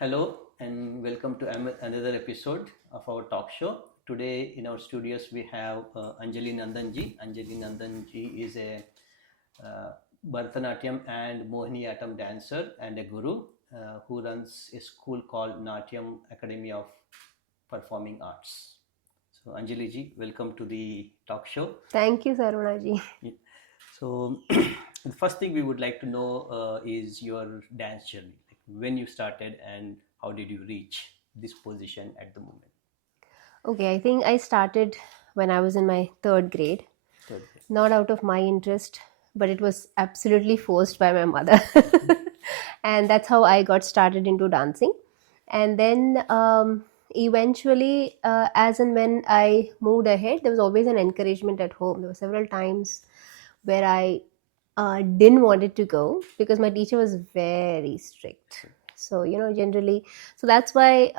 Hello and welcome to another episode of our talk show. Today in our studios we have Anjali Nandanji. Anjali Nandanji is a Bharatanatyam and Mohiniattam dancer and a guru who runs a school called Natyam Academy of Performing Arts. So Anjali ji, welcome to the talk show. Thank you, Saravana ji. So the first thing we would like to know is your dance journey. Like when you started and how did you reach this position at the moment? Okay, I think I started when I was in my third grade. Third grade. Not out of my interest, but it was absolutely forced by my mother. And that's how I got started into dancing. And then eventually, as and when I moved ahead, there was always an encouragement at home. There were several times where I didn't want it to go because my teacher was very strict. So, generally, so that's why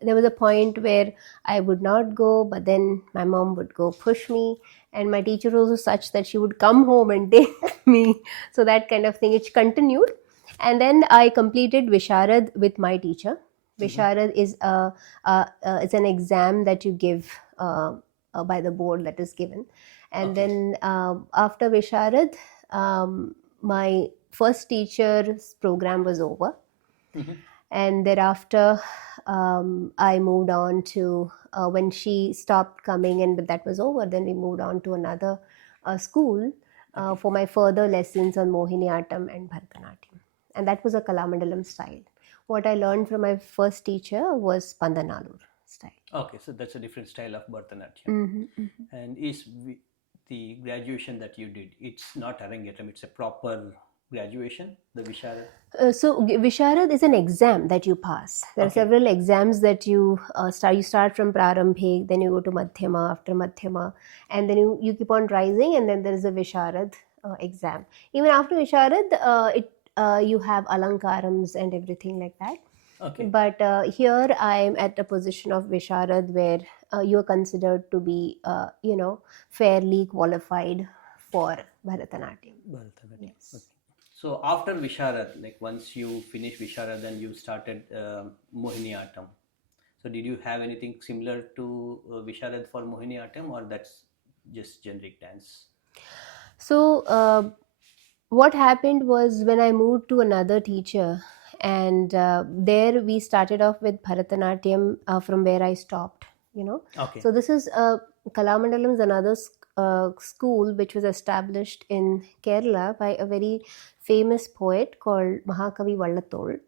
there was a point where I would not go, but then my mom would go push me. And my teacher was also such that she would come home and take me. So that kind of thing, it continued. And then I completed Visharad with my teacher. Visharad is it's an exam that you give by the board that is given. And then after Visharad, my first teacher's program was over. And thereafter, I moved on to when she stopped coming and that was over, then we moved on to another school for my further lessons on Mohiniattam and Bharatanatyam. And that was a Kalamandalam style. What I learned from my first teacher was Pandanalur style. Okay, so that's a different style of Bharatanatyam. And is the graduation that you did, it's not Arangetram, it's a proper graduation, the Visharad? So Visharad is an exam that you pass. There are several exams that you start. You start from Prarambhik, then you go to Madhyama, after Madhyama, and then you keep on rising, and then there is a Visharad exam. Even after Visharad, you have Alankarams and everything like that. Okay. But here I am at a position of Visharad where you are considered to be, fairly qualified for Bharatanatyam. Yes. Okay. So after Visharad, like once you finish Visharad, then you started Mohiniattam. So did you have anything similar to Visharad for Mohiniattam, or that's just generic dance? So what happened was when I moved to another teacher, and there we started off with Bharatanatyam from where I stopped. Okay. So this is Kalamandalam is another school which was established in Kerala by a very famous poet called Mahakavi Vallatol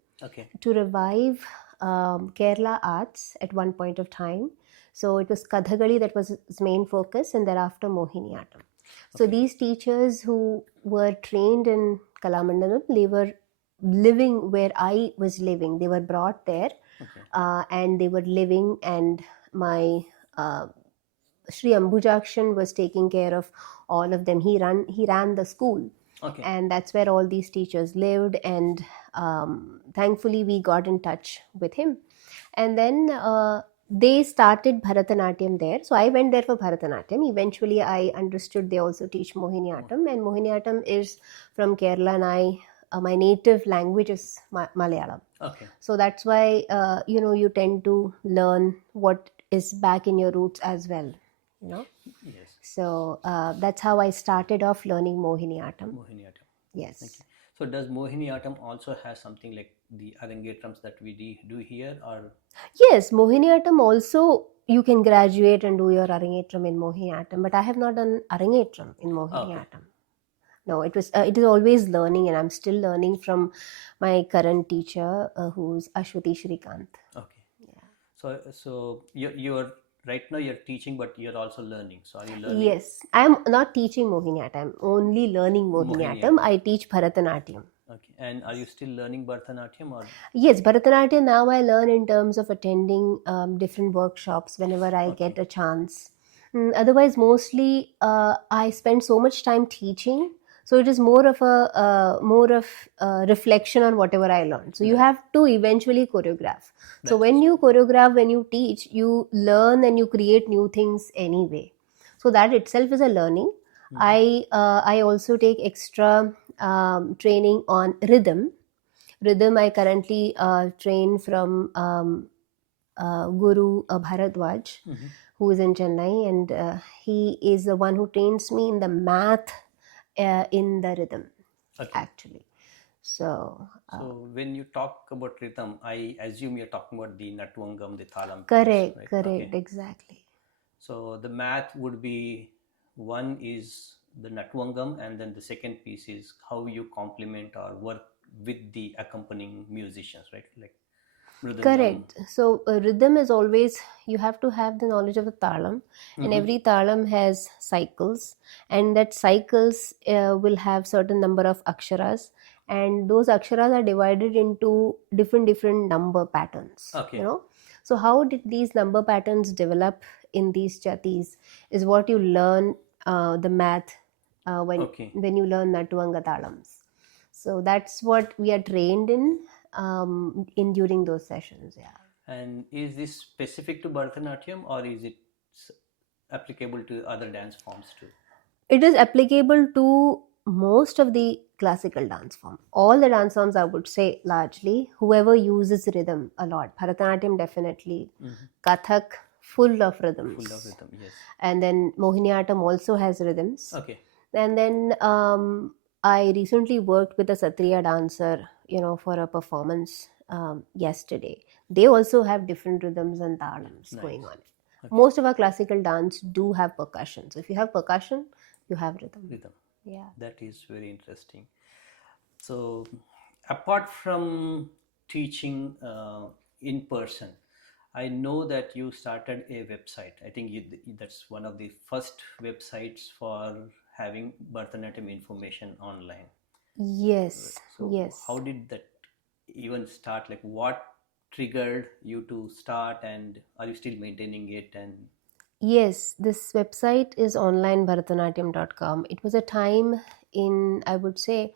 to revive Kerala arts at one point of time. So it was Kathakali that was its main focus, and thereafter Mohiniattam. So these teachers who were trained in Kalamandalam, they were living where I was living. They were brought there and they were living, and my Sri Ambujakshan was taking care of all of them. He ran the school. And that's where all these teachers lived, and thankfully we got in touch with him. And then they started Bharatanatyam there. So I went there for Bharatanatyam. Eventually I understood they also teach Mohiniattam, and Mohiniattam is from Kerala, and my native language is Malayalam. So that's why you tend to learn what is back in your roots as well. Yes. So that's how I started off learning Mohiniattam. Yes. Okay. So does Mohiniattam also has something like the Arangetrams that we do here, or? Yes, Mohiniattam also you can graduate and do your Arangetram in Mohiniattam, but I have not done Arangetram in Mohiniattam. No, it is always learning, and I'm still learning from my current teacher who's Ashwati Shrikant. Okay. Yeah. So you're right now you're teaching, but you're also learning. So are you learning? Yes, I'm not teaching Mohiniattam. I'm only learning Mohiniattam. I teach Bharatanatyam. Okay. And are you still learning Bharatanatyam, or? Yes, Bharatanatyam now I learn in terms of attending different workshops whenever I get a chance. Otherwise, mostly I spend so much time teaching. So it is more of a reflection on whatever I learned. So you have to eventually choreograph. So when you choreograph, when you teach, you learn and you create new things anyway. So that itself is a learning. I also take extra training on rhythm. Rhythm, I currently train from Guru Bharatwaj, who is in Chennai, and he is the one who trains me in the math in the rhythm, actually. So, so when you talk about rhythm, I assume you're talking about the Natvangam, the Thalam correct, piece, right? correct, exactly. So the math would be, one is the Natvangam, and then the second piece is how you complement or work with the accompanying musicians, right? Like Mridangam. Correct. So rhythm is always, you have to have the knowledge of the talam, and every talam has cycles, and that cycles will have certain number of aksharas, and those aksharas are divided into different number patterns. Okay. So how did these number patterns develop in these jatis is what you learn the math when you learn Natvanga talams. So that's what we are trained in during those sessions. Yeah. And is this specific to Bharatanatyam, or is it applicable to other dance forms too? It is applicable to most of the classical dance form. All the dance forms, I would say, largely, whoever uses rhythm a lot. Bharatanatyam definitely. Kathak, full of rhythms. Full of rhythm, yes. And then Mohiniattam also has rhythms. Okay. And then I recently worked with a Satriya dancer, for a performance yesterday. They also have different rhythms and talams going on. Most of our classical dance do have percussion. So if you have percussion, you have rhythm. Yeah. That is very interesting. So apart from teaching in person, I know that you started a website. I think that's one of the first websites for having Bharatanatyam information online. Yes. So yes. how did that even start? Like what triggered you to start, and are you still maintaining it? And yes, this website is online, Bharatanatyam.com. It was a time in, I would say,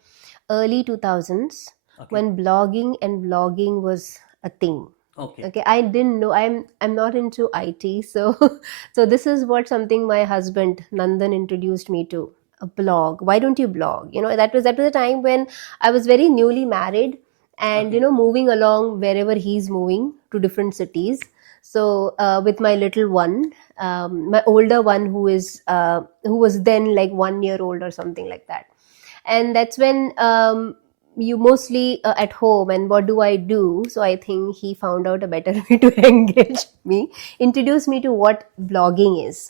early 2000s when blogging and vlogging was a thing. Okay, I didn't know. I'm not into IT, so so this is what something my husband Nandan introduced me to, a blog. Why don't you blog? That was a time when I was very newly married, and moving along wherever he's moving to different cities. So with my little one, my older one who was then like 1 year old or something like that, and that's when you mostly at home, and what do I do? So I think he found out a better way to engage me, introduce me to what blogging is.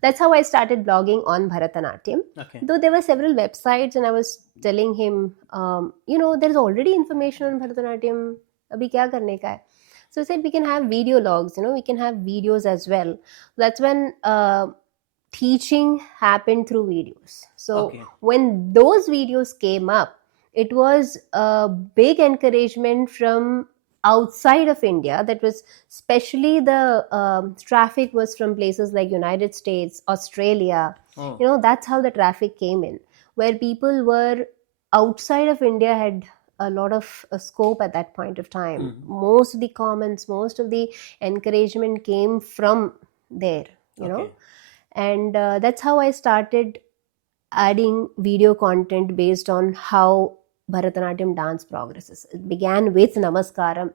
That's how I started blogging on Bharatanatyam. Though there were several websites, and I was telling him, there's already information on Bharatanatyam, abhi kya karne ka hai? So I said we can have video logs, we can have videos as well. That's when teaching happened through videos. So when those videos came up, it was a big encouragement from outside of India. That was especially the traffic was from places like United States, Australia. That's how the traffic came in, where people were outside of India had a lot of scope at that point of time. Most of the comments, most of the encouragement came from there, and that's how I started adding video content based on how Bharatanatyam dance progresses. It began with Namaskaram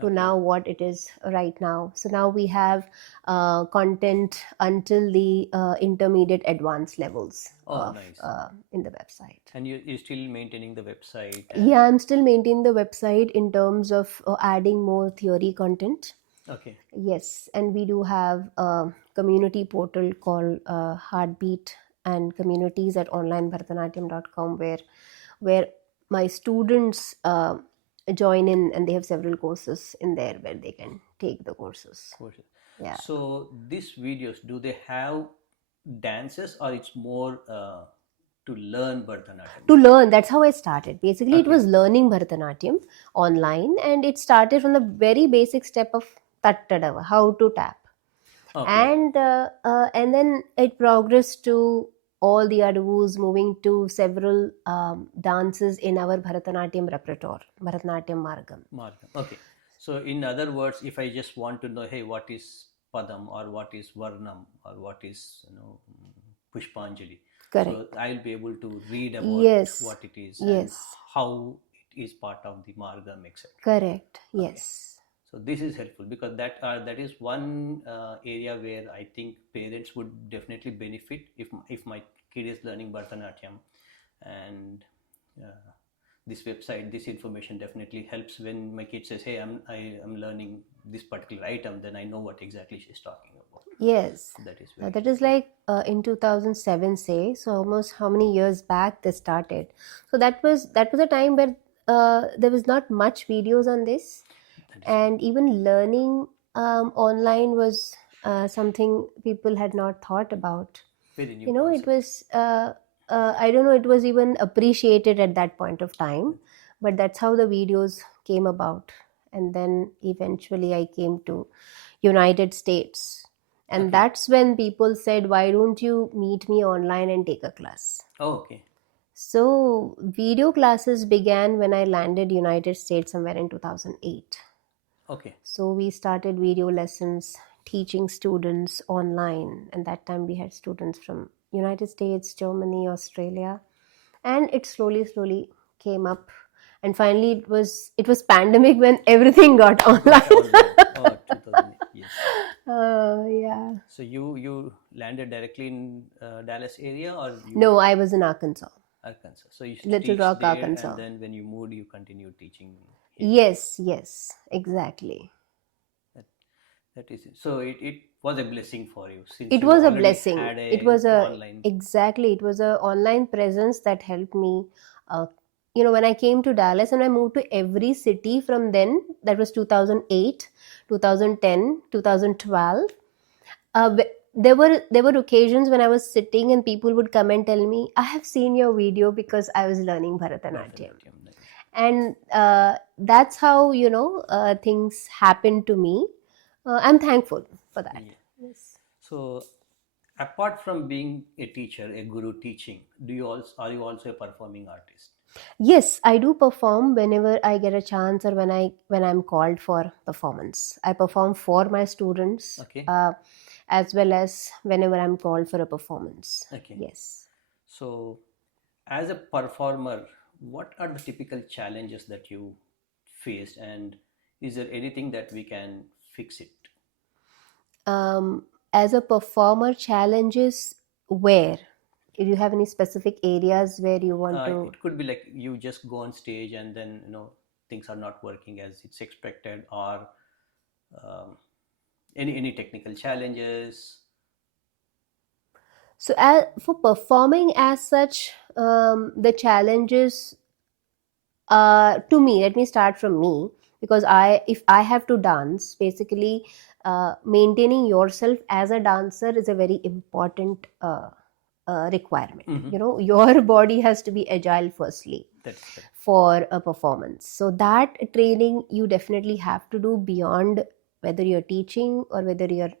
to now what it is right now. So now we have content until the intermediate advanced levels in the website. And you're still maintaining the website? Yeah, I'm still maintaining the website in terms of adding more theory content. Yes, and we do have a community portal called Heartbeat and Communities at onlinebharatanatyam.com where my students join in, and they have several courses in there where they can take the courses. Yeah. So these videos, do they have dances, or it's more to learn Bharatanatyam? To learn, that's how I started. Basically, it was learning Bharatanatyam online, and it started from the very basic step of Tattadava, how to tap. And then it progressed to all the adavus, moving to several dances in our Bharatanatyam repertoire, Bharatanatyam Margam. Okay. So in other words, if I just want to know, hey, what is Padam, or what is Varnam, or what is Pushpanjali, correct, so I'll be able to read about what it is and how is part of the margam, etc. Correct. Okay. Yes. So this is helpful because that is one area where I think parents would definitely benefit if my kid is learning Bharatanatyam, and this website, this information definitely helps when my kid says, "Hey, I'm learning this particular item," then I know what exactly she's talking about. Yes. That is very That is like in 2007, say. So almost how many years back this started. So that was a time where there was not much videos on this, and even learning online was something people had not thought about. very new You know, it concept. was I don't know, it was even appreciated at that point of time, but that's how the videos came about. And then eventually I came to United States, and Okay. that's when people said, why don't you meet me online and take a class? Oh, okay. So video classes began when I landed United States somewhere in 2008. Okay. So we started video lessons, teaching students online, and that time we had students from United States, Germany, Australia, and it slowly came up. And finally it was pandemic when everything got online. Oh, 2008. Yes. Yeah. So you landed directly in Dallas area, or you No, I was in Arkansas. Arkansas? So you Little teach Rock, there, Arkansas. and then when you moved, you continued teaching here. Yes, exactly. That is it. So it was a blessing for you since It you was a already blessing. had It was a online. exactly. It was a online presence that helped me. When I came to Dallas and I moved to every city from then. That was 2008, 2010, 2012. There were occasions when I was sitting and people would come and tell me, "I have seen your video because I was learning Bharatanatyam." Nice. And that's how things happened to me. I'm thankful for that. Yeah. Yes. So apart from being a teacher, a guru teaching, are you also a performing artist? Yes, I do perform whenever I get a chance, or when I'm called for performance. I perform for my students, Okay. as well as whenever I'm called for a performance. Okay. Yes. So as a performer, what are the typical challenges that you faced, and is there anything that we can fix it? As a performer, challenges where? Do you have any specific areas where you want to? It could be like you just go on stage and then things are not working as it's expected, or um, any technical challenges. So, for performing as such, the challenges, to me, let me start from me, because if I have to dance, basically, maintaining yourself as a dancer is a very important requirement. Mm-hmm. Your body has to be agile firstly That's correct. for a performance. So that training you definitely have to do beyond whether you're teaching or whether you're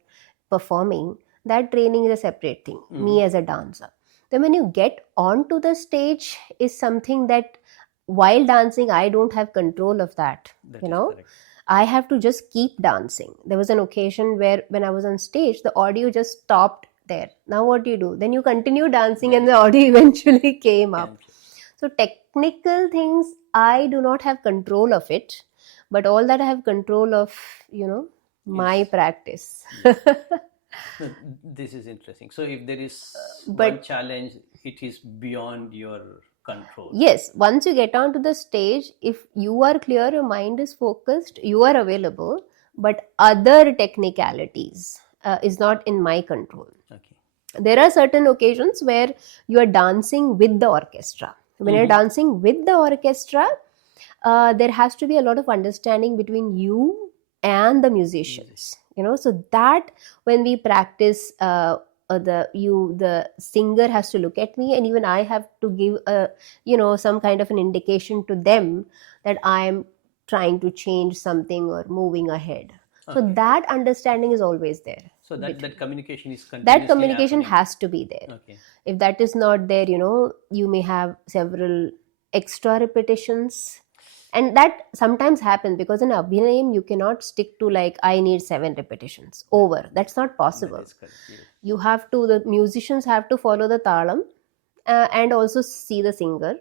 performing. That training is a separate thing. Me as a dancer, then when you get onto the stage is something that while dancing I don't have control of that. That is correct. I have to just keep dancing. There was an occasion where when I was on stage, the audio just stopped there. Now what do? Then you continue dancing and the audio eventually came up. So technical things, I do not have control of it, but all that I have control of, my Yes. practice. No, this is interesting. So if there is But- one challenge, it is beyond your control. Yes, once you get onto the stage, if you are clear, your mind is focused, you are available, but other technicalities is not in my control. Okay. There are certain occasions where you are dancing with the orchestra. When you're dancing with the orchestra, there has to be a lot of understanding between you and the musicians. So that when we practice, the singer has to look at me, and even I have to give some kind of an indication to them that I am trying to change something or moving ahead. So that understanding is always there. So that communication is continuously That communication happening. has to be there. Okay. If that is not there, you may have several extra repetitions, and that sometimes happens because in Abhinaya you cannot stick to like I need 7 repetitions over. That's not possible. That is correct. Yes. The musicians have to follow the talam and also see the singer.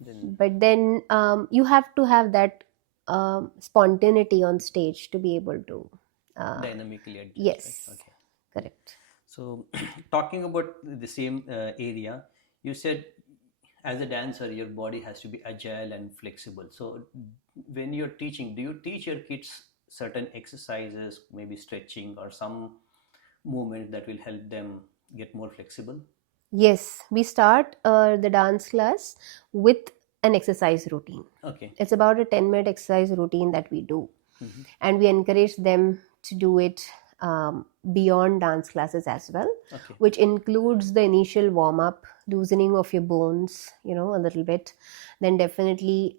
Then But then you have to have that spontaneity on stage to be able to. dynamically adjust, right? Yes, Okay. correct. So, talking about the same area, you said as a dancer, your body has to be agile and flexible. So, when you're teaching, do you teach your kids certain exercises, maybe stretching or some movement that will help them get more flexible? Yes, we start the dance class with an exercise routine. Okay. It's about a 10-minute exercise routine that we do, Hmm. and we encourage them to do it beyond dance classes as well, Okay. which includes the initial warm up, loosening of your bones, a little bit. Then definitely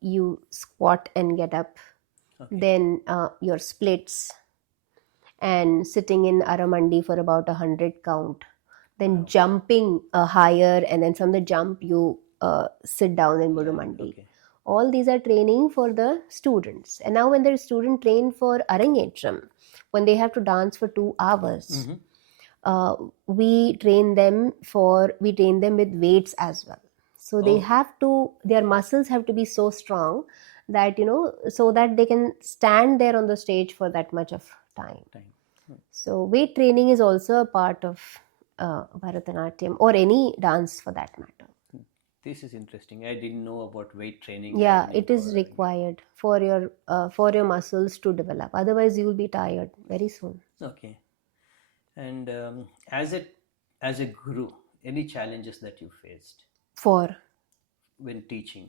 you squat and get up. Okay. Then your splits and sitting in Aramandi for about 100 count. Then Wow. jumping higher, and then from the jump you sit down in Land. Mudumandi. Okay. All these are training for the students. And now when the student train for Arangetram, when they have to dance for 2 hours, Hmm. we train them with weights as well. So they Oh, have to, their muscles have to be so strong that, so that they can stand there on the stage for that much of time. time. Hmm. So weight training is also a part of Bharatanatyam, or any dance for that matter. This is interesting. I didn't know about weight training Yeah, happening it for is required for your muscles to develop. Otherwise, you will be tired very soon. Okay. And as a guru, any challenges that you faced For when teaching?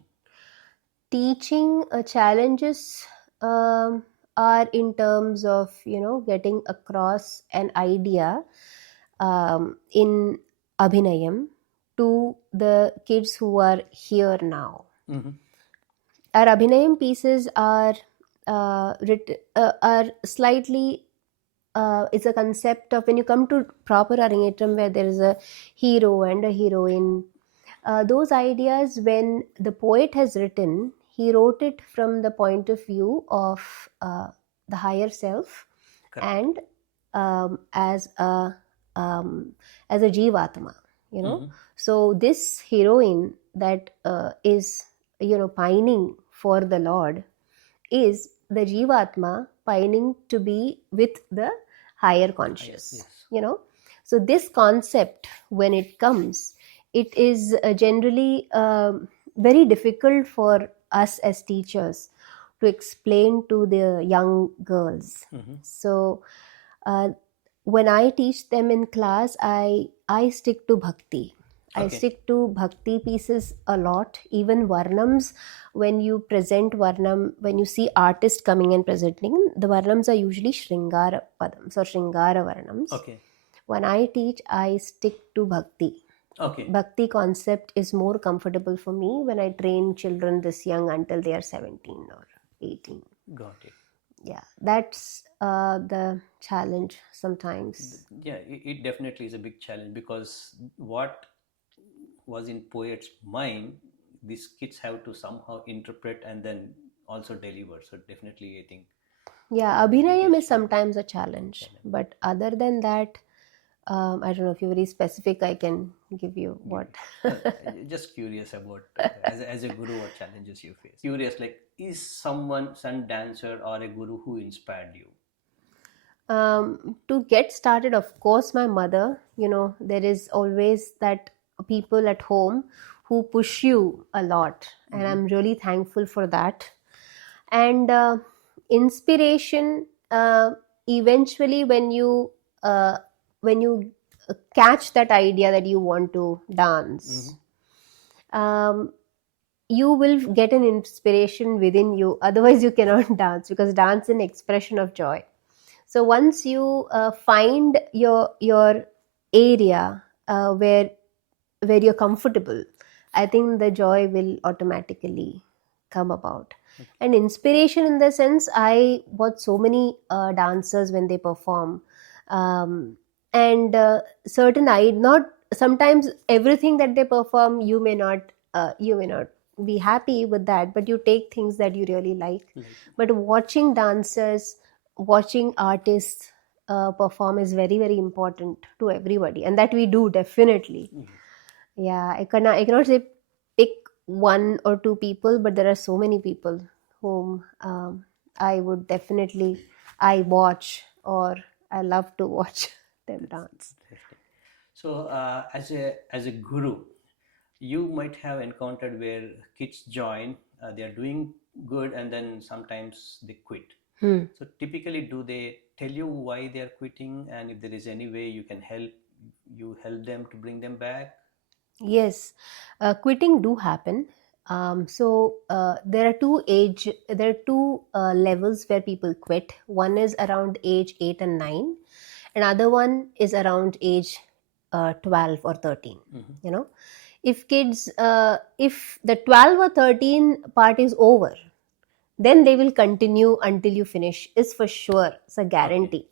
teaching, challenges are in terms of getting across an idea in Abhinayam to the kids who are here now. Mm-hmm. Our Abhinayam pieces are slightly, it's a concept of when you come to proper Arangetram where there is a hero and a heroine. Those ideas, when the poet has written, he wrote it from the point of view of the higher self, Correct. and as a jivatma, Mm-hmm. So this heroine that is pining for the Lord is the jivatma pining to be with the higher conscious. Yes. So this concept, when it comes, it is generally very difficult for us as teachers to explain to the young girls. Mm-hmm. So uh, when I teach them in class, I stick to bhakti. I Okay. stick to bhakti pieces a lot. Even varnams, when you present varnam, when you see artists coming and presenting, the varnams are usually Shringara padams or Shringara varnams. Okay. When I teach, I stick to bhakti. Okay. Bhakti concept is more comfortable for me when I train children this young until they are 17 or 18. Got it. Yeah, that's the challenge sometimes. Yeah, it definitely is a big challenge, because what was in poet's mind, these kids have to somehow interpret and then also deliver. So definitely, I think Yeah, the Abhinayam biggest is sometimes a challenge. But other than that, I don't know if you're very specific, I can give you what. Just curious about as a guru, what challenges you face. Curious, like, is someone some dancer or a guru who inspired you? To get started, of course, my mother, there is always that people at home who push you a lot. And I'm really thankful for that. And inspiration, eventually, when you catch that idea that you want to dance, um, you will get an inspiration within you. Otherwise, you cannot dance, because dance is an expression of joy. So once you find your area where you're comfortable, I think the joy will automatically come about. And inspiration, in the sense, I watch so many dancers when they perform, and certain I not sometimes everything that they perform, you may not be happy with that, but you take things that you really like. But watching dancers, watching artists perform is very, very important to everybody, and that we do definitely. Yeah, I cannot say pick one or two people, but there are so many people whom I would definitely I watch or I love to watch them dance. Interesting. So, as a guru, you might have encountered where kids join, they are doing good, and then sometimes they quit. So, typically, do they tell you why they are quitting, and if there is any way you can help them to bring them back? Yes, quitting do happen. There are two levels where people quit. One is around age 8 and 9. Another one is around age 12 or 13. You know, if if the 12 or 13 part is over, then they will continue until you finish, is for sure. It's a guarantee.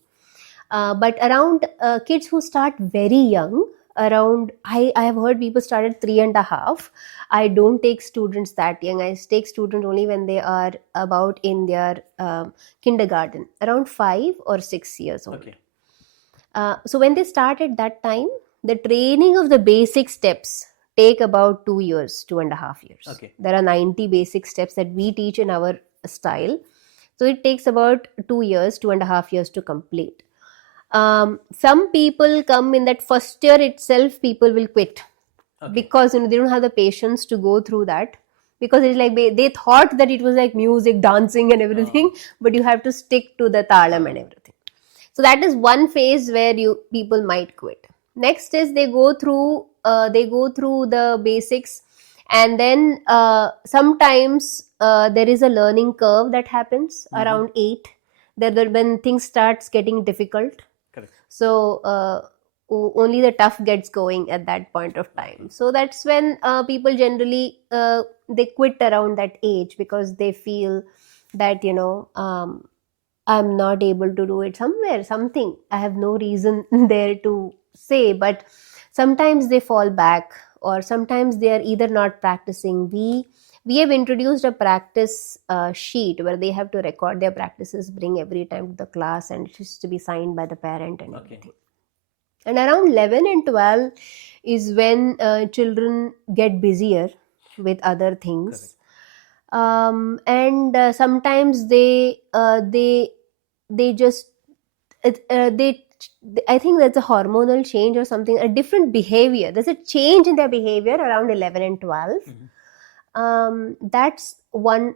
But around kids who start very young, around I have heard people start at 3.5. I don't take students that young. I take students only when they are about in their kindergarten, around 5 or 6 years old. Okay. So when they start at that time, the training of the basic steps take about 2 years, 2.5 years. Okay. There are 90 basic steps that we teach in our style. So it takes about 2 years, 2.5 years to complete. Some people come in that first year itself, people will quit. Okay. Because they don't have the patience to go through that, because it's like they thought that it was like music, dancing and everything, but you have to stick to the talam and everything. So that is one phase where people might quit. Next is they go through the basics, and then sometimes there is a learning curve that happens around 8. When things starts getting difficult. Correct. So only the tough gets going at that point of time. So that's when people generally they quit around that age, because they feel that I'm not able to do it something. I have no reason there to say, but sometimes they fall back, or sometimes they are either not practicing. We have introduced a practice sheet where they have to record their practices, bring every time to the class, and it is to be signed by the parent and everything. And around 11 and 12 is when children get busier with other things. And sometimes they just they I think that's a hormonal change or something, a different behavior. There's a change in their behavior around 11 and 12. That's one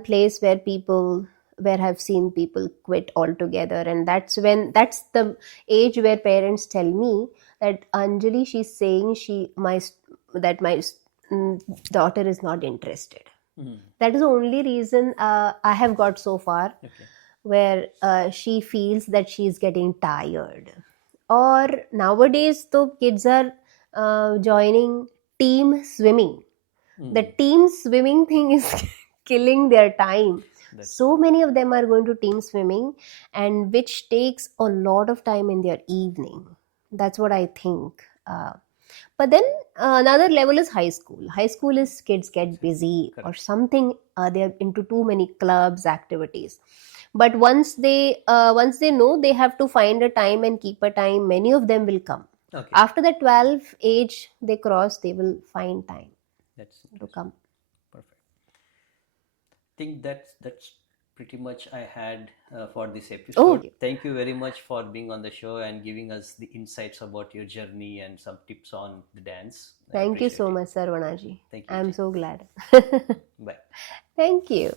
place where I've seen people quit altogether, and that's the age where parents tell me that Anjali, she's saying my daughter is not interested. That is the only reason I have got so far. Okay. Where she feels that she's getting tired. Or nowadays, though, kids are joining team swimming. The team swimming thing is killing their time. So many of them are going to team swimming, and which takes a lot of time in their evening. That's what I think. But then another level is high school. High school is kids get busy or something. They're into too many clubs, activities. But once they know they have to find a time and keep a time, many of them will come. Okay. After the 12 age they cross, they will find time to come. Perfect. I think that's pretty much I had for this episode. Oh. Thank you very much for being on the show and giving us the insights about your journey and some tips on the dance. Thank you so much, Saravana ji. Thank you. I'm so glad. Bye. Thank you.